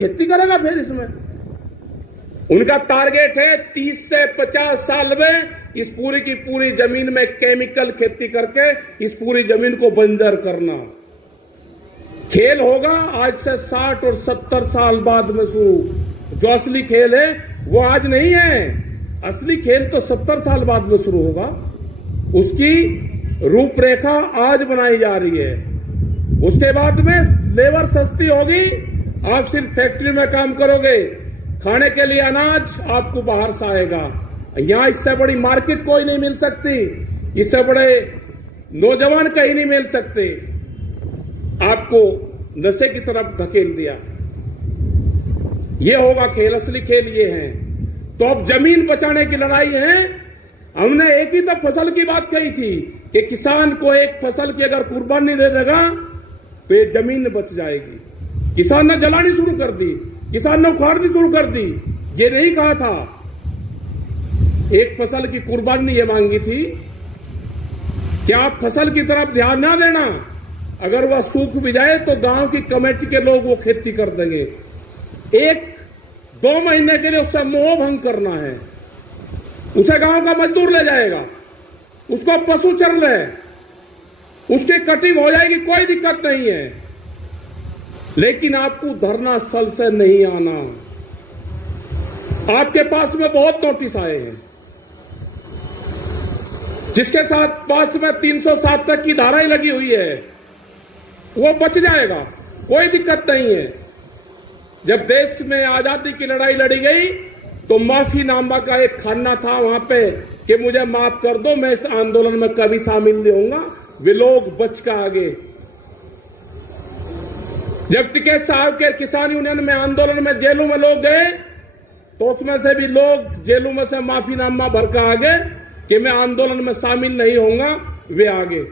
खेती करेगा फिर इसमें। उनका टारगेट है 30 से 50 साल में इस पूरी की पूरी जमीन में केमिकल खेती करके इस पूरी जमीन को बंजर करना। खेल होगा आज से 60 और 70 साल बाद में शुरू। जो असली खेल है वो आज नहीं है, असली खेल तो 70 साल बाद में शुरू होगा। उसकी रूपरेखा आज बनाई जा रही है। उसके बाद में लेबर सस्ती होगी, आप सिर्फ फैक्ट्री में काम करोगे, खाने के लिए अनाज आपको बाहर से आएगा। यहां इससे बड़ी मार्केट कोई नहीं मिल सकती, इससे बड़े नौजवान कहीं नहीं मिल सकते। आपको नशे की तरफ धकेल दिया। ये होगा खेल, असली खेल ये है। तो अब जमीन बचाने की लड़ाई है। हमने एक ही तो फसल की बात कही थी कि किसान को एक फसल की अगर कुर्बानी दे देगा तो ये जमीन बच जाएगी। किसान ने जलानी शुरू कर दी, किसान ने उखाड़नी शुरू कर दी। ये नहीं कहा था, एक फसल की कुर्बानी ये मांगी थी कि आप फसल की तरफ ध्यान ना देना, अगर वह सूख भी जाए तो गांव की कमेटी के लोग वो खेती कर देंगे। 1-2 महीने के लिए उससे मोह भंग करना है। उसे गांव का मजदूर ले जाएगा, उसको पशु चर ले, उसकी कटिंग हो जाएगी, कोई दिक्कत नहीं है। लेकिन आपको धरना स्थल से नहीं आना। आपके पास में बहुत नोटिस आए हैं जिसके साथ पास में 307 तक की धाराएं लगी हुई है, वो बच जाएगा, कोई दिक्कत नहीं है। जब देश में आजादी की लड़ाई लड़ी गई तो माफीनामा का एक खाना था वहां पे कि मुझे माफ कर दो, मैं इस आंदोलन में कभी शामिल नहीं होऊंगा। वे लोग बच कर आगे। जब टिकैत साहब के किसान यूनियन में आंदोलन में जेलों में लोग गए तो उसमें से भी लोग जेलों में से माफीनामा भर कर आगे कि मैं आंदोलन में शामिल नहीं होऊंगा, वे आगे।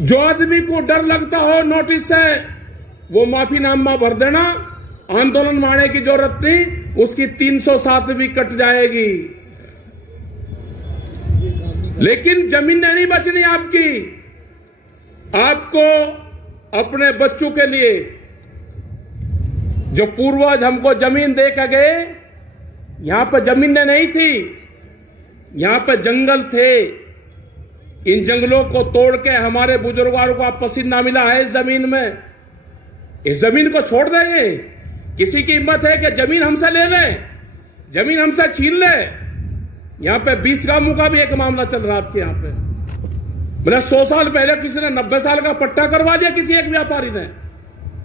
जो आदमी को डर लगता हो नोटिस से, वो माफीनामा भर देना, आंदोलन में आने की जरूरत नहीं, उसकी 307 भी कट जाएगी। लेकिन जमीन नहीं बचनी आपकी। आपको अपने बच्चों के लिए, जो पूर्वज हमको जमीन दे के गए, यहां पर जमीनें नहीं थी, यहां पर जंगल थे। इन जंगलों को तोड़ के हमारे बुजुर्गों को पसीना मिला है इस जमीन में। इस जमीन को छोड़ देंगे? किसी की हिम्मत है कि जमीन हमसे ले ले, जमीन हमसे छीन ले? यहां पे 20 गांवों का भी एक मामला चल रहा है आपके यहां पे। मतलब 100 साल पहले किसी ने 90 साल का पट्टा करवा दिया किसी एक व्यापारी ने,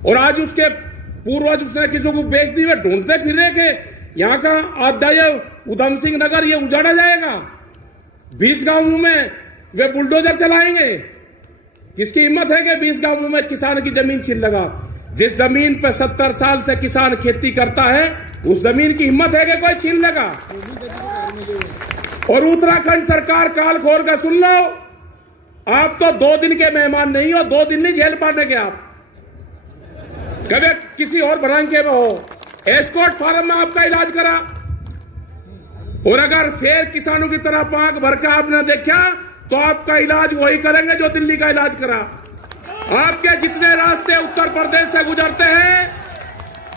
और आज उसके पूर्वज उसने किसी को बेच दी। वे ढूंढते फिर रहे कि यहां का आध्याय उधम सिंह नगर ये उजाड़ा जाएगा। 20 गांवों में वे बुलडोजर चलाएंगे। किसकी हिम्मत है कि 20 गांवों में किसान की जमीन छीन लगा? जिस जमीन पर 70 साल से किसान खेती करता है, उस जमीन की हिम्मत है कि कोई छीन लेगा? और उत्तराखंड सरकार काल खोल कर सुन लो, आप तो 2 दिन के मेहमान नहीं हो, 2 दिन नहीं झेल पाने के आप। कभी किसी और भड़ांके में हो, एस्कॉर्ट फार्म में आपका इलाज करा, और अगर फिर किसानों की तरह पांख भर कर आपने देखा तो आपका इलाज वही करेंगे जो दिल्ली का इलाज करा। आपके जितने रास्ते उत्तर प्रदेश से गुजरते हैं,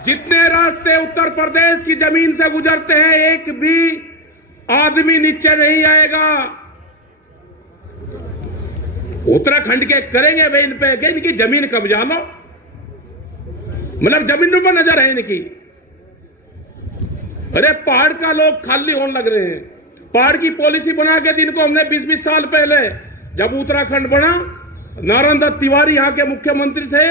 जितने रास्ते उत्तर प्रदेश की जमीन से गुजरते हैं, एक भी आदमी नीचे नहीं आएगा। उत्तराखंड के करेंगे वे इन पे, इनकी जमीन कब्जा लो, मतलब जमीनों पर नजर है इनकी। अरे पहाड़ का लोग खाली होने लग रहे हैं। पहाड़ की पॉलिसी बना के दिन को हमने 20-20 साल पहले, जब उत्तराखंड बना, नारायण दत्त तिवारी यहाँ के मुख्यमंत्री थे,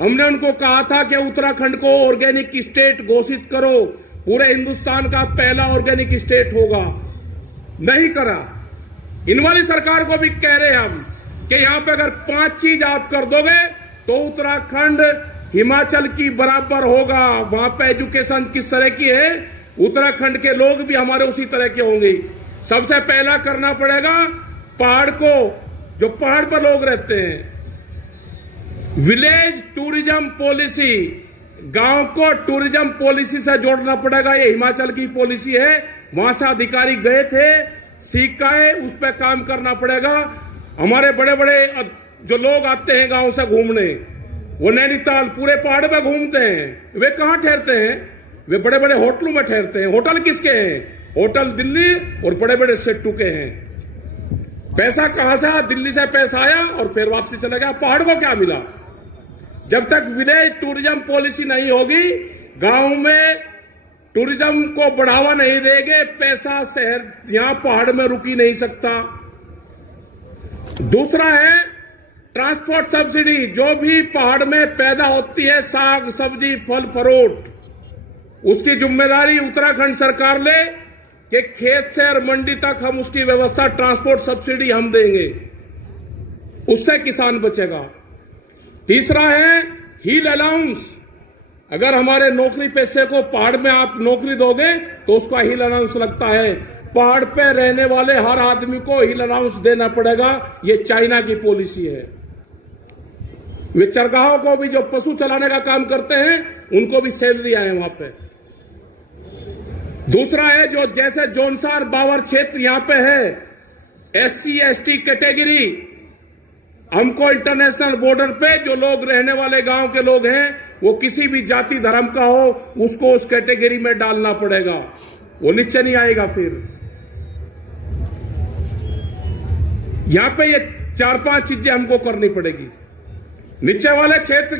हमने उनको कहा था कि उत्तराखंड को ऑर्गेनिक स्टेट घोषित करो, पूरे हिंदुस्तान का पहला ऑर्गेनिक स्टेट होगा। नहीं करा। इन वाली सरकार को भी कह रहे हैं हम कि यहां पे अगर 5 चीज आप कर दोगे तो उत्तराखंड हिमाचल की बराबर होगा। वहां पे एजुकेशन किस तरह की है, उत्तराखंड के लोग भी हमारे उसी तरह के होंगे। सबसे पहला करना पड़ेगा पहाड़ को, जो पहाड़ पर लोग रहते हैं, विलेज टूरिज्म पॉलिसी, गांव को टूरिज्म पॉलिसी से जोड़ना पड़ेगा। ये हिमाचल की पॉलिसी है, वहां से अधिकारी गए थे, सीख के उस पर काम करना पड़ेगा। हमारे बड़े बड़े जो लोग आते हैं गांव से घूमने, वो नैनीताल पूरे पहाड़ में घूमते हैं। वे कहां ठहरते हैं? वे बड़े बड़े होटलों में ठहरते हैं। होटल किसके हैं? होटल दिल्ली और बड़े बड़े सेट्टू के हैं। पैसा कहां से आया? दिल्ली से पैसा आया और फिर वापसी चला गया। पहाड़ को क्या मिला? जब तक विलेज टूरिज्म पॉलिसी नहीं होगी, गांव में टूरिज्म को बढ़ावा नहीं देंगे, पैसा शहर यहां पहाड़ में रुक ही नहीं सकता। दूसरा है ट्रांसपोर्ट सब्सिडी। जो भी पहाड़ में पैदा होती है साग सब्जी फल फ्रूट, उसकी जिम्मेदारी उत्तराखंड सरकार ले कि खेत से और मंडी तक हम उसकी व्यवस्था, ट्रांसपोर्ट सब्सिडी हम देंगे, उससे किसान बचेगा। तीसरा है हिल अलाउंस। अगर हमारे नौकरी पेशे को पहाड़ में आप नौकरी दोगे तो उसका हिल अलाउंस लगता है। पहाड़ पे रहने वाले हर आदमी को हिल अलाउंस देना पड़ेगा। ये चाइना की पॉलिसी है। वे चरगाहों को भी, जो पशु चलाने का काम करते हैं, उनको भी सैलरी आए वहां पे। दूसरा है जो जैसे जोनसार बावर क्षेत्र यहां पे है, SC ST कैटेगरी, हमको इंटरनेशनल बॉर्डर पे जो लोग रहने वाले गांव के लोग हैं, वो किसी भी जाति धर्म का हो, उसको उस कैटेगरी में डालना पड़ेगा। वो नीचे नहीं आएगा। फिर यहां पे ये 4-5 चीजें हमको करनी पड़ेगी। नीचे वाले क्षेत्र